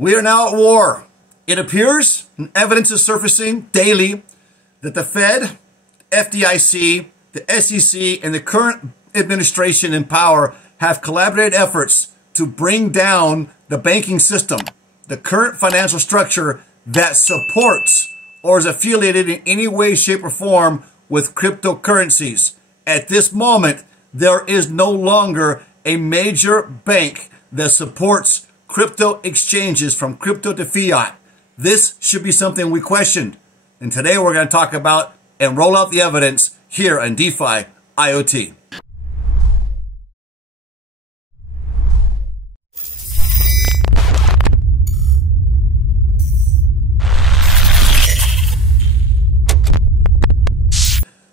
We are now at war. It appears, and evidence is surfacing daily, that the Fed, FDIC, the SEC, and the current administration in power have collaborated efforts to bring down the banking system, the current financial structure that supports or is affiliated in any way, shape, or form with cryptocurrencies. At this moment, there is no longer a major bank that supports crypto exchanges from crypto to fiat. This should be something we questioned. And today we're going to talk about and roll out the evidence here on DeFi IoT.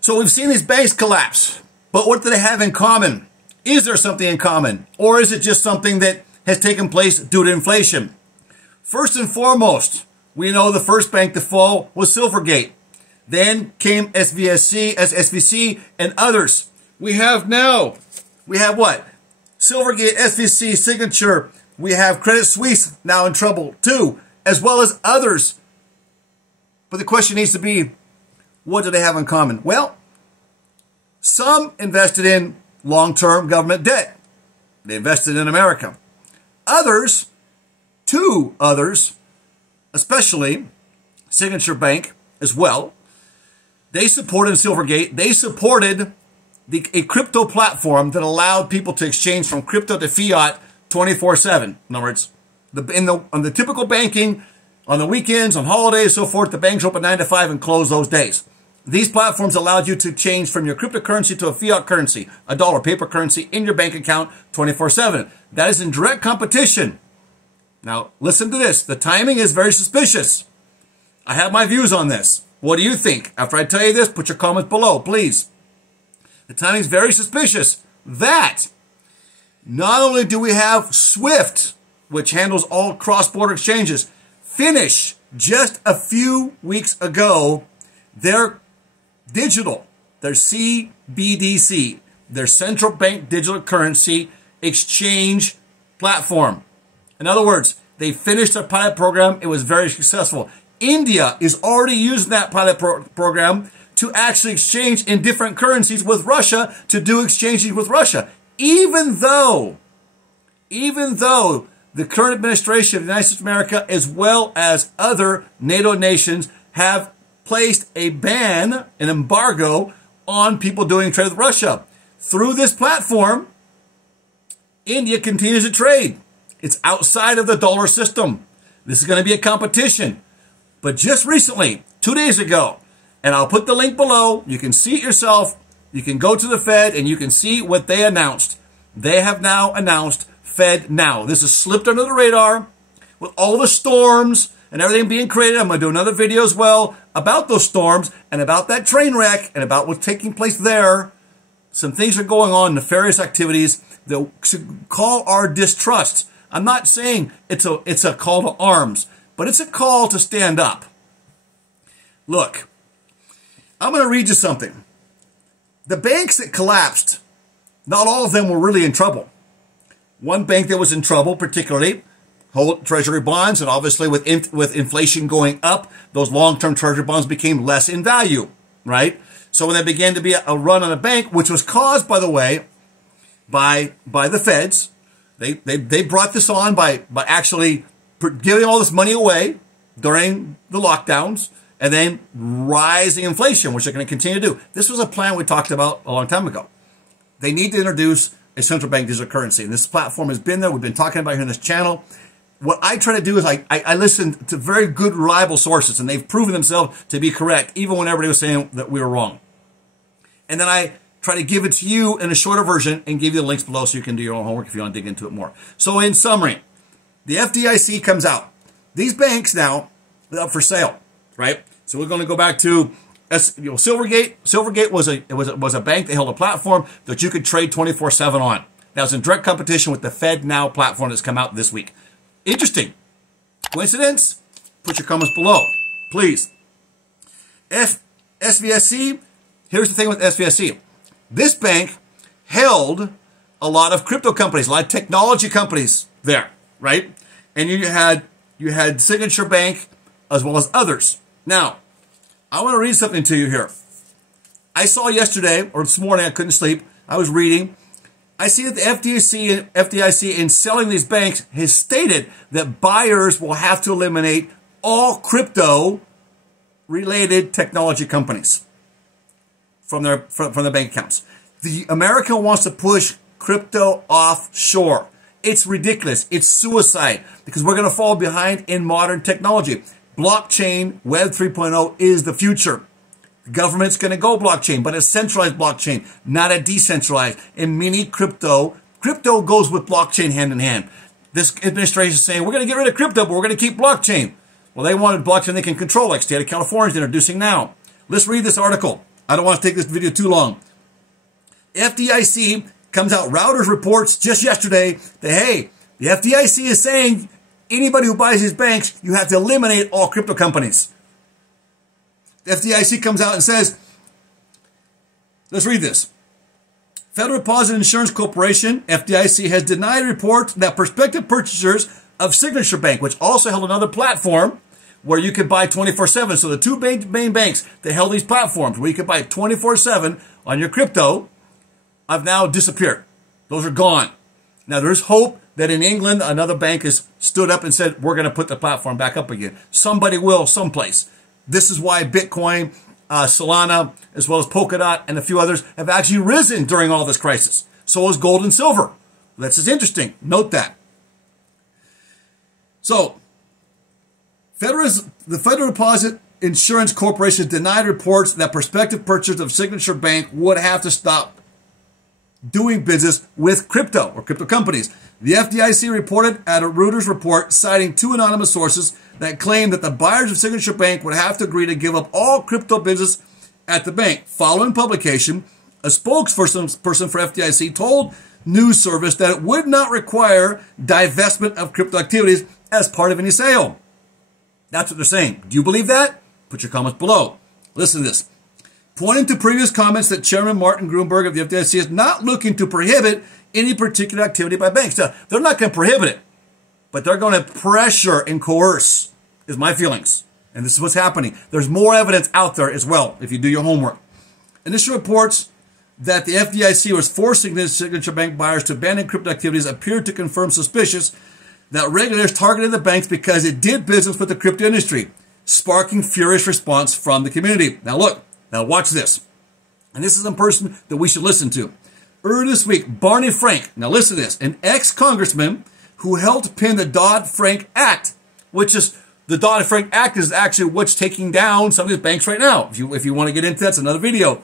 So we've seen these banks collapse, but what do they have in common? Is there something in common? Or is it just something that has taken place due to inflation? First and foremost, we know the first bank to fall was Silvergate. Then came SVC, and others. We have what? Silvergate, SVC, Signature. We have Credit Suisse now in trouble too, as well as others. But the question needs to be, what do they have in common? Well, some invested in long-term government debt. They invested in America. Two others, especially Signature as well, they supported Silvergate. They supported a crypto platform that allowed people to exchange from crypto to fiat 24/7. In other words, on the typical banking, on the weekends, on holidays, so forth, the banks open 9 to 5 and close those days. These platforms allowed you to change from your cryptocurrency to a fiat currency, a dollar paper currency in your bank account 24/7. That is in direct competition. Now, listen to this. The timing is very suspicious. I have my views on this. What do you think? After I tell you this, put your comments below, please. The timing is very suspicious. That not only do we have SWIFT, which handles all cross-border exchanges, finish just a few weeks ago their CBDC, their central bank digital currency exchange platform. In other words, they finished their pilot program. It was very successful. India is already using that pilot program to actually exchange in different currencies with Russia, to do exchanging with Russia. Even though the current administration of the United States of America, as well as other NATO nations, have placed a ban, an embargo on people doing trade with Russia. Through this platform, India continues to trade. It's outside of the dollar system. This is going to be a competition. But just recently, 2 days ago, and I'll put the link below, you can see it yourself. You can go to the Fed and you can see what they announced. They have now announced Fed Now. This has slipped under the radar with all the storms and everything being created. I'm going to do another video as well about those storms and about that train wreck and about what's taking place there. Some things are going on, nefarious activities that should call our distrust. I'm not saying it's a call to arms, but it's a call to stand up. Look, I'm going to read you something. The banks that collapsed, not all of them were really in trouble. One bank that was in trouble, particularly, hold treasury bonds, and obviously with inflation going up, those long-term treasury bonds became less in value, right? So when there began to be a run on a bank, which was caused, by the way, by the feds, they brought this on by actually giving all this money away during the lockdowns and then rising inflation, which they're going to continue to do. This was a plan we talked about a long time ago. They need to introduce a central bank digital currency, and this platform has been there. We've been talking about it here on this channel. What I try to do is I listen to very good, reliable sources, and they've proven themselves to be correct, even when everybody was saying that we were wrong. And then I try to give it to you in a shorter version and give you the links below so you can do your own homework if you want to dig into it more. So in summary, the FDIC comes out. These banks now are up for sale, right? So we're going to go back to Silvergate. Silvergate was a bank that held a platform that you could trade 24/7 on. That was in direct competition with the Fed Now platform that's come out this week. Interesting. Coincidence? Put your comments below, please. SVSC, here's the thing with SVSC. This bank held a lot of crypto companies, a lot of technology companies there, right? And you had You had Signature Bank as well as others. Now, I want to read something to you here. I saw yesterday, or this morning, I couldn't sleep. I was reading. I see that the FDIC in selling these banks has stated that buyers will have to eliminate all crypto-related technology companies from their bank accounts. The America wants to push crypto offshore. It's ridiculous. It's suicide because we're going to fall behind in modern technology. Blockchain, Web 3.0 is the future. The government's going to go blockchain, but a centralized blockchain, not a decentralized. And mini crypto goes with blockchain hand in hand. This administration is saying, we're going to get rid of crypto, but we're going to keep blockchain. Well, they wanted blockchain they can control, like State of California is introducing now. Let's read this article. I don't want to take this video too long. FDIC comes out, Reuters reports just yesterday that, hey, the FDIC is saying anybody who buys these banks, you have to eliminate all crypto companies. The FDIC comes out and says, let's read this. Federal Deposit Insurance Corporation, FDIC, has denied a report that prospective purchasers of Signature Bank, which also held another platform where you could buy 24/7. So the two main banks that held these platforms where you could buy 24/7 on your crypto have now disappeared. Those are gone. Now there's hope that in England, another bank has stood up and said, we're going to put the platform back up again. Somebody will someplace. This is why Bitcoin, Solana, as well as Polkadot and a few others have actually risen during all this crisis. So is gold and silver. This is interesting. Note that. So, the Federal Deposit Insurance Corporation denied reports that prospective purchasers of Signature Bank would have to stop doing business with crypto or crypto companies. The FDIC reported at a Reuters report citing two anonymous sources that claimed that the buyers of Signature Bank would have to agree to give up all crypto business at the bank. Following publication, a spokesperson for FDIC told news service that it would not require divestment of crypto activities as part of any sale. That's what they're saying. Do you believe that? Put your comments below. Listen to this. Pointing to previous comments that Chairman Martin Gruenberg of the FDIC is not looking to prohibit any particular activity by banks. Now, they're not going to prohibit it, but they're going to pressure and coerce, is my feelings. And this is what's happening. There's more evidence out there as well, if you do your homework. Initial reports that the FDIC was forcing the Signature Bank buyers to abandon crypto activities appeared to confirm suspicious that regulators targeted the banks because it did business with the crypto industry, sparking furious response from the community. Now look, now watch this. And this is a person that we should listen to. Earlier this week, Barney Frank, now listen to this, an ex-congressman who helped pin the Dodd-Frank Act, which is, the Dodd-Frank Act is actually what's taking down some of these banks right now. If you want to get into that, that's another video.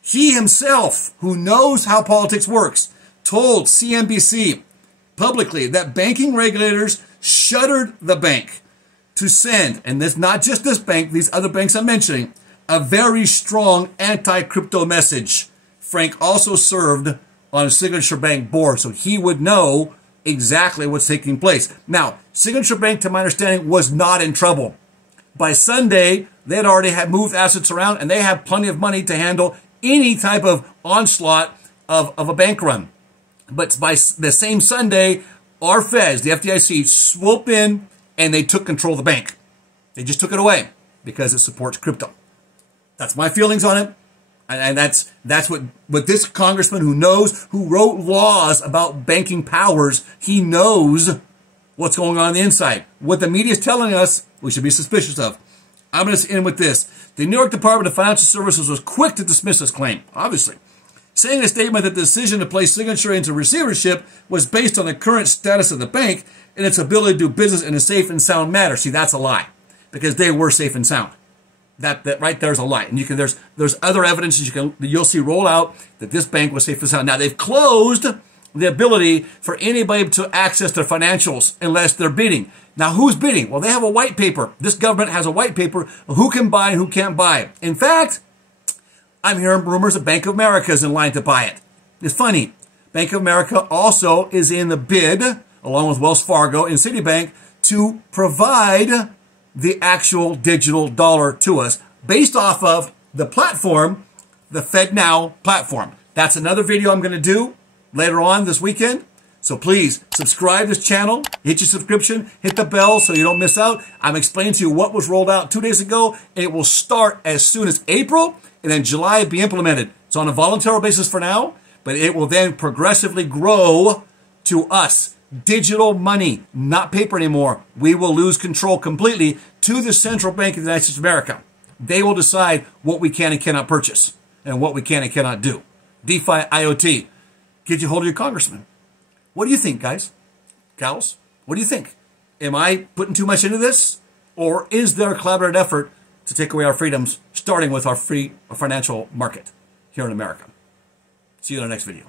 He himself, who knows how politics works, told CNBC publicly that banking regulators shuttered the bank to send, and this not just this bank, these other banks I'm mentioning, a very strong anti-crypto message. Frank also served on a Signature Bank board, so he would know exactly what's taking place. Now, Signature Bank, to my understanding, was not in trouble. By Sunday, they had already moved assets around, and they have plenty of money to handle any type of onslaught of a bank run. But by the same Sunday, our feds, the FDIC, swooped in and they took control of the bank. They just took it away because it supports crypto. That's my feelings on it. And that's what this congressman who wrote laws about banking powers, he knows what's going on the inside. What the media is telling us, we should be suspicious of. I'm going to end with this. The New York Department of Financial Services was quick to dismiss this claim, obviously, saying in a statement that the decision to place Signature into receivership was based on the current status of the bank and its ability to do business in a safe and sound manner. See, that's a lie, because they were safe and sound. That right there is a lie. And there's other evidence you'll see roll out that this bank was safe and sound. Now, they've closed the ability for anybody to access their financials unless they're bidding. Now, who's bidding? Well, they have a white paper. This government has a white paper of who can buy and who can't buy. In fact, I'm hearing rumors that Bank of America is in line to buy it. It's funny. Bank of America also is in the bid, along with Wells Fargo and Citibank, to provide the actual digital dollar to us based off of the platform, the FedNow platform. That's another video I'm going to do later on this weekend. So please subscribe to this channel, hit your subscription, hit the bell so you don't miss out. I'm explaining to you what was rolled out 2 days ago. It will start as soon as April, and then July be implemented. It's on a voluntary basis for now, but it will then progressively grow to us. Digital money, not paper anymore. We will lose control completely to the central bank of the United States of America. They will decide what we can and cannot purchase and what we can and cannot do. DeFi, IoT. Get you hold of your congressman. What do you think, guys? Gals? What do you think? Am I putting too much into this? Or is there a collaborative effort to take away our freedoms, starting with our free financial market here in America? See you in the next video.